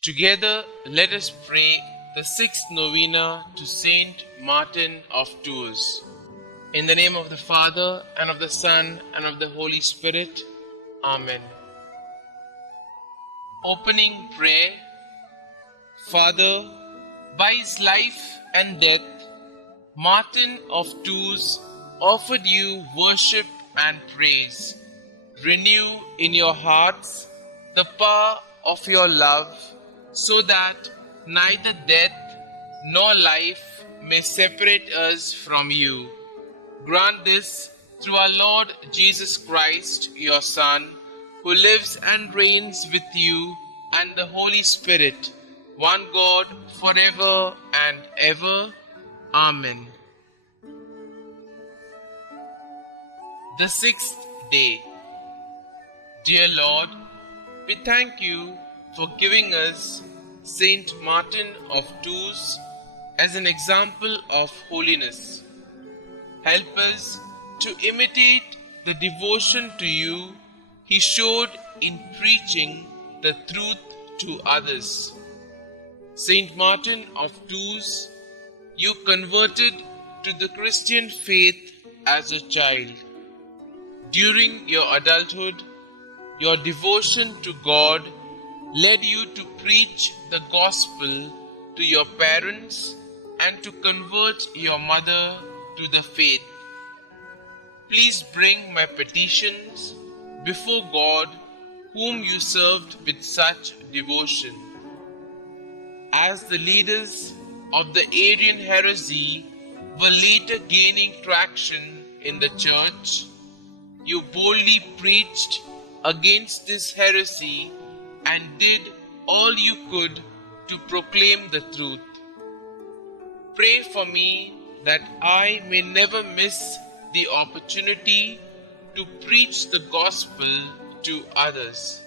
Together, let us pray the sixth novena to Saint Martin of Tours. In the name of the Father, and of the Son, and of the Holy Spirit. Amen. Opening prayer. Father, by his life and death, Martin of Tours offered you worship and praise. Renew in your hearts the power of your love, so that neither death nor life may separate us from you. Grant this through our Lord Jesus Christ, your Son, who lives and reigns with you and the Holy Spirit, one God, forever and ever. Amen. The sixth day. Dear Lord, we thank you for giving us Saint Martin of Tours as an example of holiness. Help us to imitate the devotion to you he showed in preaching the truth to others. Saint Martin of Tours, you converted to the Christian faith as a child. During your adulthood, your devotion to God led you to preach the gospel to your parents and to convert your mother to the faith. Please bring my petitions before God, whom you served with such devotion. As the leaders of the Arian heresy were later gaining traction in the church, you boldly preached against this heresy and did all you could to proclaim the truth. Pray for me that I may never miss the opportunity to preach the gospel to others.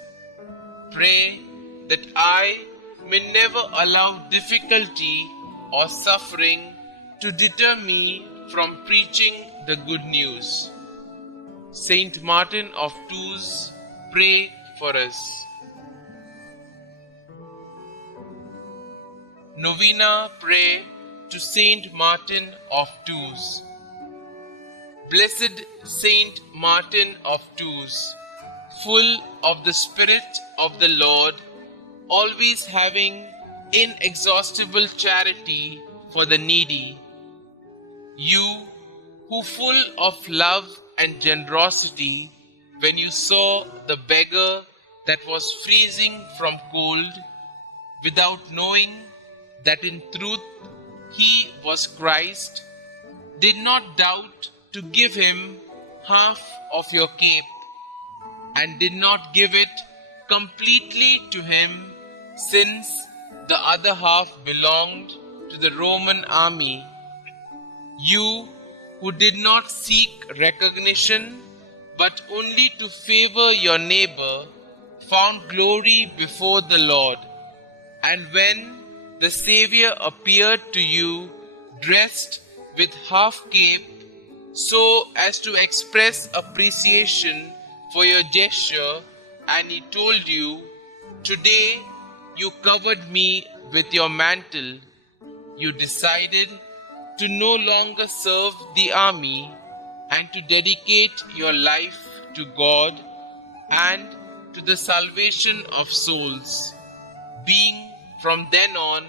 Pray that I may never allow difficulty or suffering to deter me from preaching the good news. Saint Martin of Tours, pray for us. Novena prayer to Saint Martin of Tours. Blessed Saint Martin of Tours, full of the Spirit of the Lord, always having inexhaustible charity for the needy, you who full of love and generosity, when you saw the beggar that was freezing from cold, without knowing that in truth he was Christ, did not doubt to give him half of your cape, and did not give it completely to him, since the other half belonged to the Roman army. You who did not seek recognition, but only to favor your neighbor, found glory before the Lord. And when the Xavier appeared to you, dressed with half cape, so as to express appreciation for your gesture, and he told you, "Today you covered me with your mantle," you decided to no longer serve the army and to dedicate your life to God and to the salvation of souls, being from then on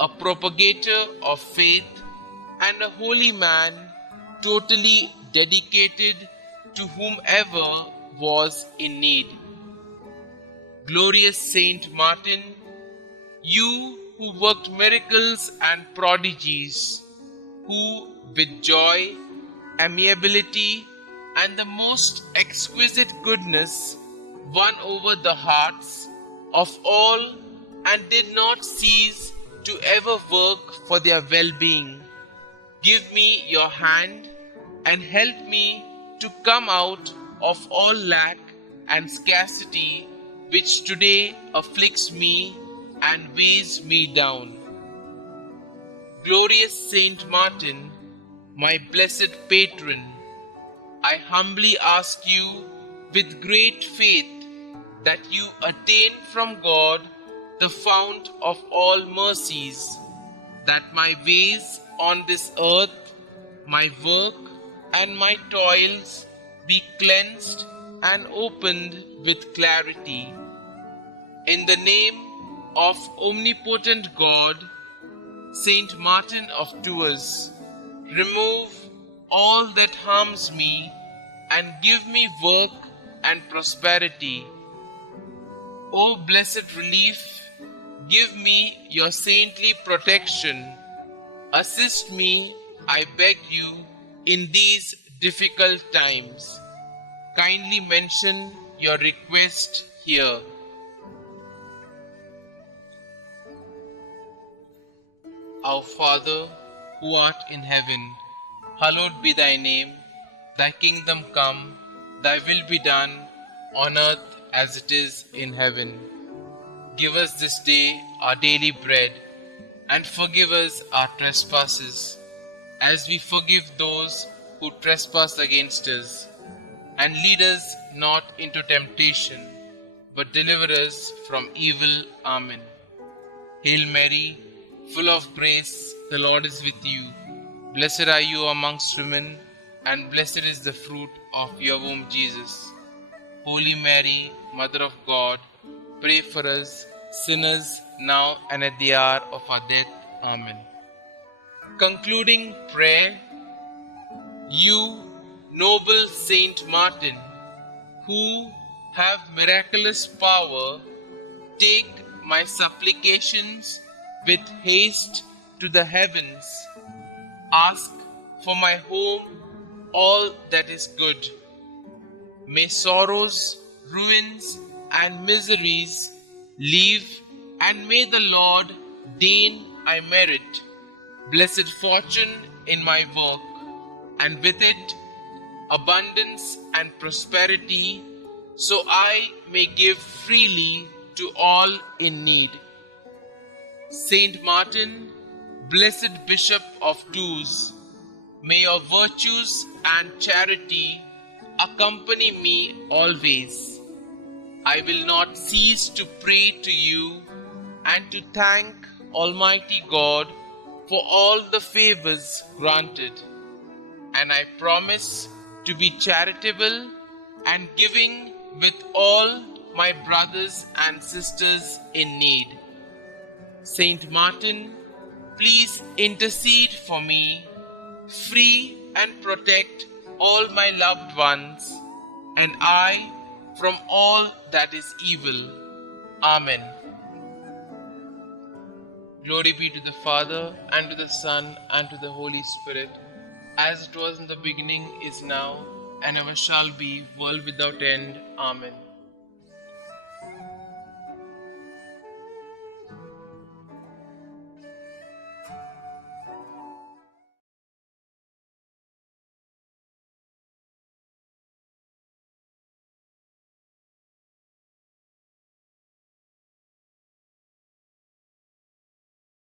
a propagator of faith and a holy man, totally dedicated to whomever was in need. Glorious Saint Martin, you who worked miracles and prodigies, who with joy, amiability, and the most exquisite goodness won over the hearts of all and did not cease to ever work for their well-being, give me your hand and help me to come out of all lack and scarcity which today afflicts me and weighs me down. Glorious Saint Martin, my blessed patron, I humbly ask you with great faith that you attain from God the fount of all mercies, that my ways on this earth, my work and my toils be cleansed and opened with clarity. In the name of omnipotent God, Saint Martin of Tours, remove all that harms me and give me work and prosperity. O blessed relief, give me your saintly protection. Assist me, I beg you, in these difficult times. Kindly mention your request here. Our Father, who art in heaven, hallowed be thy name. Thy kingdom come, thy will be done, on earth as it is in heaven. Give us this day our daily bread, and forgive us our trespasses, as we forgive those who trespass against us. And lead us not into temptation, but deliver us from evil. Amen. Hail Mary, full of grace, the Lord is with you. Blessed are you amongst women, and blessed is the fruit of your womb, Jesus. Holy Mary, Mother of God, pray for us sinners now and at the hour of our death. Amen. Concluding prayer. You, noble Saint Martin, who have miraculous power, take my supplications with haste to the heavens. Ask for my home all that is good. May sorrows, ruins, and miseries leave, and may the Lord deign I merit blessed fortune in my work, and with it abundance and prosperity, so I may give freely to all in need. Saint Martin, blessed Bishop of Tours, may your virtues and charity accompany me always. I will not cease to pray to you and to thank Almighty God for all the favors granted. And I promise to be charitable and giving with all my brothers and sisters in need. Saint Martin, please intercede for me, free and protect all my loved ones, and I from all that is evil. Amen. Glory be to the Father, and to the Son, and to the Holy Spirit, as it was in the beginning, is now, and ever shall be, world without end. Amen.